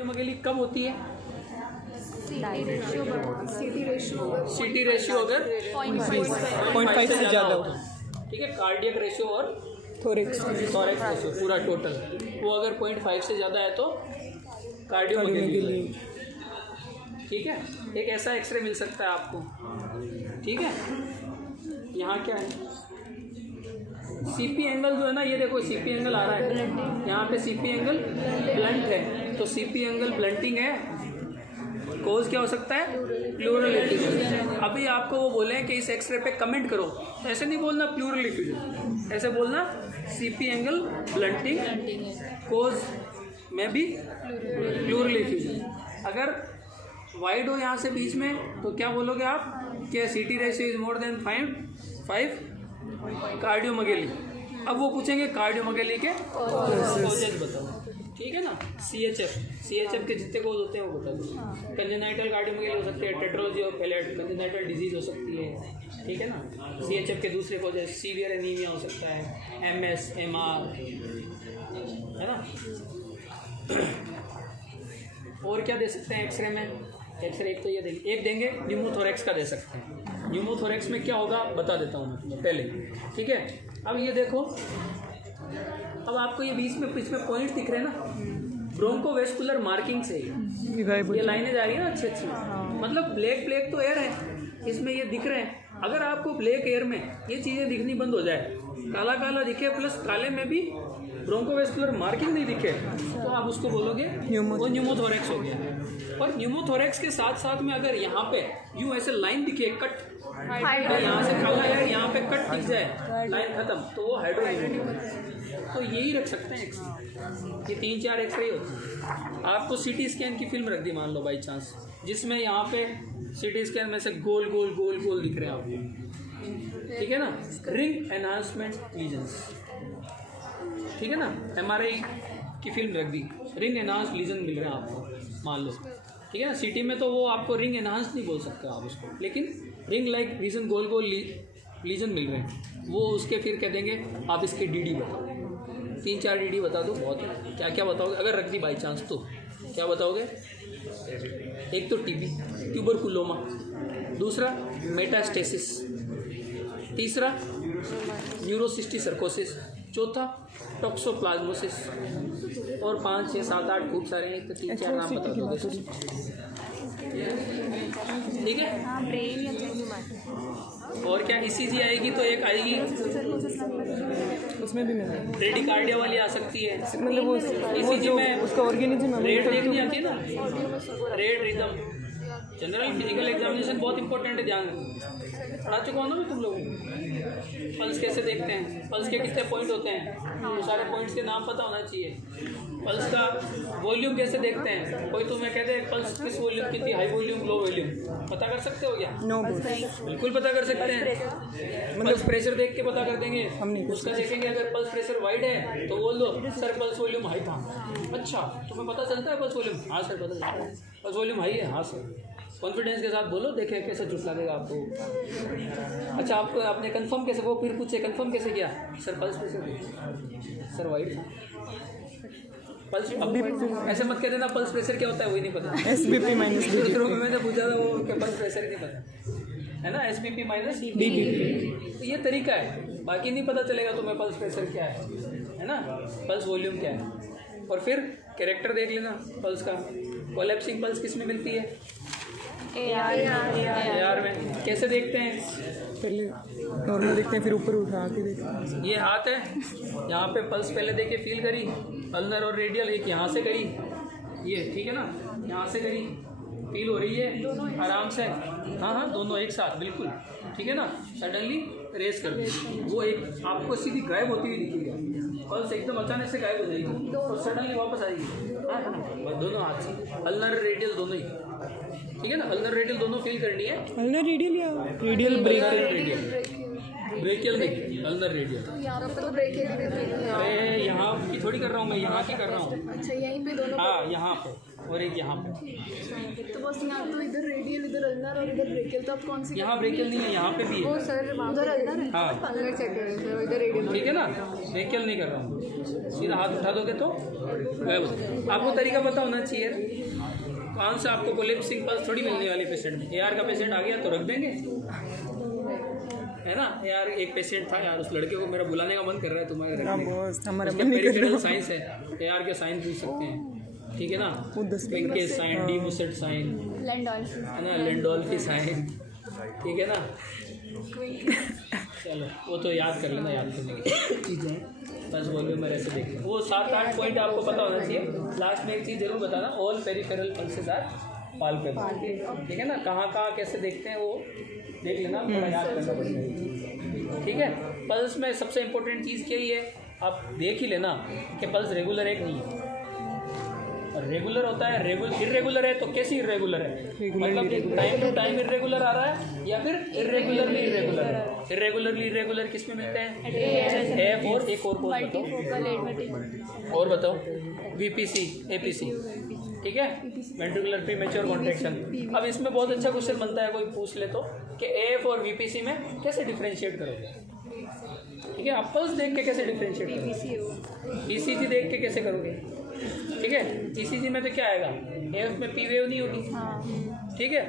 Cardiomegaly कब होती है? सीटी रेशियो अगर 0.5 से ज़्यादा हो, ठीक है। कार्डियक रेशियो और थोरेक्स रेशियो पूरा टोटल वो अगर 0.5 से ज़्यादा है तो कार्डियोमेगाली, ठीक है। एक ऐसा एक्सरे मिल सकता है आपको, ठीक है। यहाँ क्या है, सीपी एंगल जो है ना, ये देखो सीपी एंगल आ रहा है, यहाँ पे सीपी एंगल ब्लंट है, तो सीपी एंगल ब्लंटिंग है। कोज क्या हो सकता है? Pleural effusion. अभी आपको वो बोले हैं कि इस एक्सरे पे कमेंट करो, तो ऐसे नहीं बोलना प्लूरल इफ्यूजन, ऐसे बोलना सीपी एंगल ब्लंटिंग, कोज में भी प्लूरल इफ्यूजन। अगर वाइड हो यहाँ से बीच में तो क्या बोलोगे आप कि सीटी ratio is more than 5 cardiomegaly. अब वो पूछेंगे कार्डियोमेगाली के कोजेज बताओ, ठीक है ना। सीएचएफ के जितने कोज होते हैं वो बता दो। कंजेनाइटल कार्डियोमेगाली हो सकती है, tetralogy of Fallot congenital disease हो सकती है, ठीक है ना। सीएचएफ के दूसरे कोजेज सीवियर एनीमिया हो सकता है, एमएस, एमआर, है ना। और क्या दे सकते हैं एक्सरे में? एक्सरे एक तो ये देंगे, एक देंगे न्यूमोथोरेक्स का दे सकते हैं। न्यूमोथोरेक्स में क्या होगा बता देता हूँ मैं तुम्हें पहले, ठीक है। अब ये देखो, अब आपको ये बीच में पॉइंट दिख रहे हैं ना, ब्रोंकोवेस्कुलर मार्किंग से ये लाइनें जा रही है ना अच्छी, मतलब ब्लैक तो एयर है, इसमें ये दिख रहे हैं। अगर आपको ब्लैक एयर में ये चीज़ें दिखनी बंद हो जाए, काला दिखे प्लस काले में भी ब्रोंकोवेस्कुलर मार्किंग नहीं दिखे, तो आप उसको बोलोगे वो न्यूमोथोरेक्स हो गया। और न्यूमोथोरेक्स के साथ साथ में अगर यहाँ पे यूँ ऐसे लाइन दिखे कट, यहाँ से काला है यहाँ पे कट दिख जाए, लाइन खत्म, तो वो हाइड्रोन्यूमोथोरेक्स। तो यही रख सकते हैं एक्सरे, ये 3-4 एक्सरे होती है। आपको सीटी स्कैन की फिल्म रख दी मान लो बाई चांस, जिसमें यहाँ पे सीटी स्कैन में से गोल दिख रहे हैं आपको, ठीक है ना। रिंग एनहांसमेंट लीजन्स, ठीक है ना। एमआरआई की फिल्म रख दी, रिंग एनहांस लीजन मिल रहे हैं आपको मान लो, ठीक है ना। सीटी में तो वो आपको रिंग एनहांस नहीं बोल सकते आप उसको, लेकिन रिंग लाइक लीजन गोल लीजन मिल रहे हैं, वो उसके फिर कह देंगे आप इसके डीडी बताओ। 3-4 डीडी बता दो, बहुत है। क्या क्या बताओगे अगर रख दी बाई चांस तो क्या बताओगे? एक तो टीबी, ट्यूबरकुलोमा, दूसरा मेटास्टेसिस, तीसरा न्यूरोसिस्टिक सर्कोसिस, चौथा टॉक्सोप्लाज्मोसिस, और 5, 6, 7, 8 खूब सारे हैं, तो 3-4 नाम बता दोगे, ठीक है। और क्या ईसीजी आएगी तो एक आएगी, उसमें भी मिल रेडिकार्डिया वाली आ सकती है, मतलब वो ईसीजी में उसका ऑर्गेनिज्म रेड देखनी आती है ना, red rhythm. General physical examination बहुत इंपॉर्टेंट है, ध्यान पढ़ा चुका हूँ ना मैं तुम लोगों को। पल्स कैसे देखते हैं, पल्स के कितने पॉइंट होते हैं, तो सारे पॉइंट्स के नाम पता होना चाहिए। पल्स का वॉल्यूम कैसे देखते हैं, कोई तुम्हें कहते हैं पल्स किस वॉल्यूम की थी, हाई वॉल्यूम लो वॉल्यूम, पता कर सकते हो क्या? नो, बिल्कुल पता कर सकते हैं। पल्स प्रेशर देख के पता कर देंगे, उसका देखेंगे अगर पल्स प्रेशर वाइड है तो बोल दो सर पल्स वॉल्यूम हाई था। अच्छा तुम्हें पता चलता है पल्स वॉल्यूम? हाँ सर पता चलता है, पल्स वॉल्यूम हाई है, हाँ सर। कॉन्फिडेंस के साथ बोलो, देखें कैसे झूठ लगेगा आपको। अच्छा आपको आपने कंफर्म कैसे, वो फिर पूछे कंफर्म कैसे किया? Sir pulse pressure sir wide था। पल्स ऐसे मत कह देना पल्स प्रेशर क्या होता है वही नहीं पता। SBP माइनस शुरू में मैंने पूछा था वो पल्स प्रेशर नहीं पता है ना, SBP माइनस DBP। तो ये तरीका है, बाकी नहीं पता चलेगा तुम्हें पल्स प्रेशर क्या है ना, पल्स वॉल्यूम क्या है। और फिर कैरेक्टर देख लेना पल्स का। कोलैप्सिंग पल्स किस में मिलती है? AR में। कैसे देखते हैं? पहले नॉर्मल देखते हैं, फिर ऊपर उठा के देखते हैं। ये हाथ है, यहाँ पे पल्स पहले देके फील करी, अल्नर और रेडियल, एक यहाँ से करी, ये ठीक है ना, यहाँ से करी, फील हो रही है आराम से, हाँ दोनों एक साथ बिल्कुल, ठीक है ना। सडनली रेस कर दी, वो एक आपको सीधी गायब होती हुई दिखेगी, पल्स एकदम अचानक से गायब हो जाएगी और सडनली वापस आएगी, हाँ दोनों हाथ से, अल्नर रेडियल दोनों ही, ठीक है ना। अल्नर रेडियल दोनों फील करनी है। अल्नर रेडियल या रेडियल ब्रेक? ब्रेकियल नहीं, अल्नर रेडियल। तो यहाँ पे तो ब्रेक ही देते हैं। अरे यहाँ की थोड़ी कर रहा हूँ मैं, यहाँ की कर रहा हूँ। अच्छा, यहीं पे दोनों। हाँ, यहाँ पे और एक यहाँ पे। तो बस यहाँ तो इधर रेडियल, इधर अल्नर और इधर ब्रेकियल। तो आप कौन सी? यहाँ ब्रेकियल नहीं है, यहाँ पे भी है। सर उधर अल्नर है। हाँ, अल्नर चेक करें, इधर रेडियल। ठीक है ना, ब्रेकियल नहीं कर रहा हूँ। सीधा हाथ उठा दोगे तो आपको तरीका पता होना चाहिए। कौन सा आपको कोलेप्सिंग पल्स थोड़ी मिलने वाली पेशेंट में। एआर का पेशेंट आ गया तो रख देंगे, है ना। यार एक पेशेंट था यार, उस लड़के को मेरा बुलाने का मन कर रहा है तुम्हारे रखने का। उसका पेरिफेरल साइंस है, एआर के साइन पूछ सकते हैं, ठीक है ना। पिंके साइन, डीमोसेट साइन, है ना, लेंडोल्फी साइन, ठीक है ना। चलो वो तो याद कर लेना, याद करने की चीज़ें हैं। बस वॉल्यूम में ऐसे देखते हैं, वो 7-8 पॉइंट आपको पता होना चाहिए। लास्ट में एक चीज़ जरूर बताना, all peripheral pulses are palpable, ठीक है ना। कहाँ कहाँ कैसे देखते हैं वो देख लेना, थोड़ा याद करना पड़ेगा, ठीक है। पल्स में सबसे इम्पोर्टेंट चीज़ क्या ही है, आप देख ही लेना कि पल्स रेगुलर है कि नहीं है। और रेगुलर होता है, इरेगुलर है तो कैसी इरेगुलर है, मतलब टाइम टू टाइम इरेगुलर आ रहा है या फिर इरेगुलरली इरेगुलर है। इरेगुलरली इरेगुलर किस में मिलते हैं? एफ और एक और कौन बताओ, और बताओ, वीपीसी, एपीसी, ठीक है, वेंट्रिकुलर प्रीमेच्योर कॉन्ट्रैक्शन। अब इसमें बहुत अच्छा क्वेश्चन बनता है, कोई पूछ ले तो कि एफ और वीपीसी में कैसे डिफरेंशिएट करोगे, ठीक है। आप पल्स देख के कैसे डिफरेंशिएट करोगे, ईसीजी देख के कैसे करोगे, ठीक है। ईसीजी में तो क्या आएगा, एफ में पी वेव नहीं होगी, ठीक है।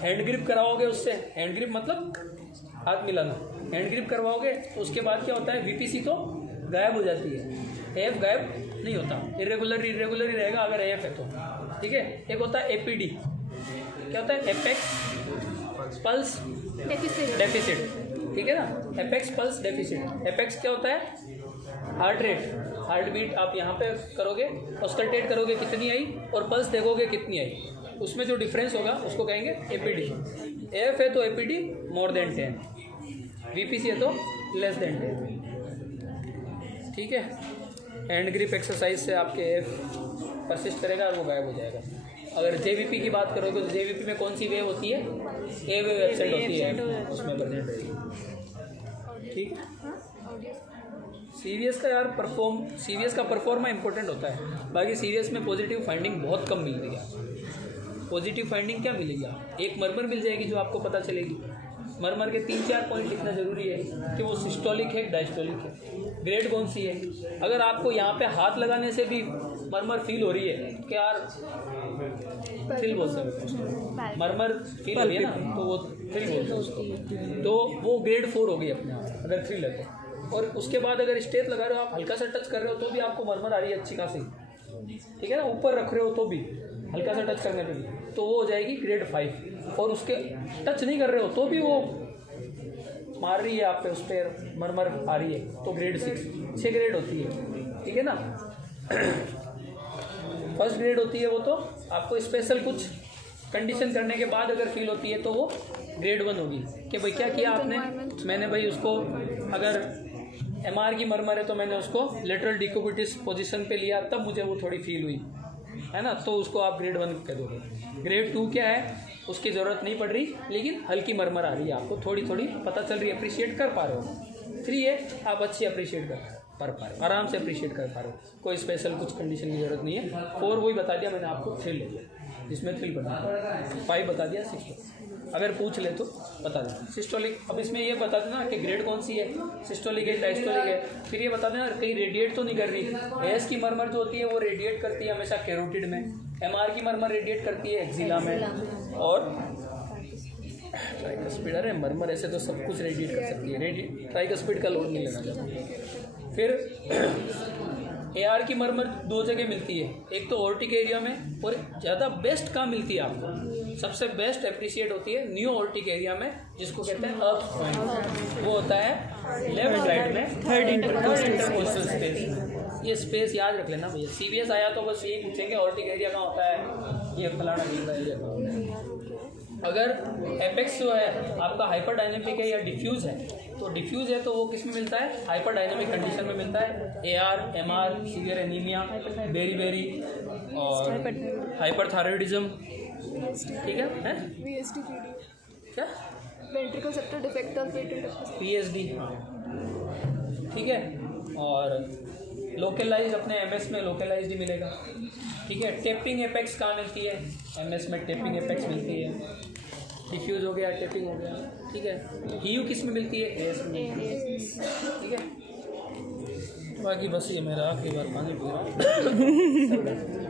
हैंड ग्रिप कराओगे उससे, हैंड ग्रिप मतलब हाथ मिलाना, हैंड ग्रिप करवाओगे तो उसके बाद क्या होता है, वीपीसी तो गायब हो जाती है, एफ गायब नहीं होता, इरेगुलर ही रहेगा अगर एफ है तो, ठीक है। एक होता है एपीडी, क्या होता है, एपेक्स पल्स डेफिसिट, ठीक है ना, एपेक्स पल्स डेफिसिट। एपेक्स क्या होता है, हार्ट रेट, हार्ट बीट आप यहाँ पे करोगे, ऑस्कल्टेट करोगे कितनी आई और पल्स देखोगे कितनी आई, उसमें जो डिफरेंस होगा उसको कहेंगे एपीडी। एफ है तो एपीडी मोर देन 10, वीपीसी है तो लेस देन 10, ठीक है। हैंड ग्रिप एक्सरसाइज से आपके एफ परसिस्ट करेगा और वो गायब हो जाएगा। अगर जेवीपी की बात करोगे तो जेवीपी में कौन सी वेव होती है, ए वेव एब्सेंट होती है, उसमें प्रेजेंट रहेगी, ठीक। सीवीएस का यार सीवीएस का परफॉर्मा इंपॉर्टेंट होता है, बाकी सीवीएस में पॉजिटिव फाइंडिंग बहुत कम मिल रही है। पॉजिटिव फाइंडिंग क्या मिलेगी, एक मरमर मिल जाएगी जो आपको पता चलेगी। मरमर के 3-4 पॉइंट लिखना जरूरी है कि वो सिस्टोलिक है, डायस्टोलिक है, ग्रेड कौन सी है। अगर आपको यहाँ पे हाथ लगाने से भी मरमर फील हो रही है तो यार थ्रिल बोल सकते, मरमर फील हो रही है ना तो वो थ्रिल बोलते हैं उसको, तो वो ग्रेड 4 हो गई अपने आप अगर थ्रिल है तो। और उसके बाद अगर स्टेट लगा रहे हो, आप हल्का सा टच कर रहे हो तो भी आपको मरमर आ रही है अच्छी खासी, ठीक है ना, ऊपर रख रहे हो तो भी हल्का सा टच करने पे भी, तो वो हो जाएगी ग्रेड 5। और उसके टच नहीं कर रहे हो तो भी वो मार रही है आप पे, उस पर मरमर आ रही है तो ग्रेड 6 ग्रेड होती है, ठीक है ना। फर्स्ट ग्रेड होती है वो तो आपको स्पेशल कुछ कंडीशन करने के बाद अगर फील होती है तो वो ग्रेड 1 होगी कि भाई क्या किया आपने, मैंने भाई उसको अगर एमआर की मरमर है तो मैंने उसको लेटरल डिक्यूबिटिस पोजीशन पे लिया तब मुझे वो थोड़ी फील हुई, है ना, तो उसको आप ग्रेड 1 कह दोगे। ग्रेड 2 क्या है, उसकी ज़रूरत नहीं पड़ रही लेकिन हल्की मरमर आ रही है, आपको थोड़ी थोड़ी पता चल रही है, अप्रिशिएट कर पा रहे हो। 3 है आप अच्छी अप्रिशिएट कर पा रहे हो, आराम से अप्रिशिएट कर पा रहे हो, कोई स्पेशल कुछ कंडीशन की ज़रूरत नहीं है। 4 वही बता दिया मैंने आपको, 3 जिसमें 3 बता, 5 बता दिया, 6 अगर पूछ ले तो बता देना। सिस्टोलिक, अब इसमें ये बता देना कि ग्रेड कौन सी है, सिस्टोलिक है, डायस्टोलिक है, फिर ये बता देना कहीं रेडिएट तो नहीं कर रही। एस की मरमर जो होती है वो रेडिएट करती है हमेशा कैरोटिड में, एमआर की मरमर रेडिएट करती है एक्जिला में, और ट्राइकस्पिड, अरे मरमर ऐसे तो सब कुछ रेडिएट कर सकती है, ट्राइकस्पिड का लोड नहीं लेना चाहता। फिर एआर की मरमर 2 जगह मिलती है, एक तो ऑर्टिक एरिया में, और ज़्यादा बेस्ट कहाँ मिलती है आपको, सबसे बेस्ट अप्रिशिएट होती है न्यू ऑर्टिक एरिया में, जिसको कहते हैं अर्थ पॉइंट, वो होता है लेफ्ट राइट में थर्ड इंटरकोस्टल स्पेस में। ये स्पेस याद रख लेना भैया, सीवीएस आया तो बस यही पूछेंगे ऑर्टिक एरिया कहाँ होता है, ये फलाना एरिया कहाँ होता है। अगर एपेक्स जो है आपका हाइपर डायनेमिक है या डिफ्यूज़ है, तो डिफ्यूज़ है तो वो किस में मिलता है, हाइपर डायनेमिक कंडीशन में मिलता है। एआर, एमआर, सीवियर एनीमिया, बेरी और हाइपरथायरॉयडिज्म, ठीक है, VST क्या ventricle septal defect of patent PSD, ठीक है। और लोकलाइज अपने MS में लोकलाइज ही मिलेगा, ठीक है। टेपिंग एपेक्स कहाँ मिलती है? MS में टेपिंग एपेक्स मिलती है। डिफ्यूज हो गया, टेपिंग हो गया, ठीक है। हीयू किस में मिलती है? AS में मिलती है, ठीक है। बाकी बस ये मेरा आखिरी बार पानी पी रहा हूँ।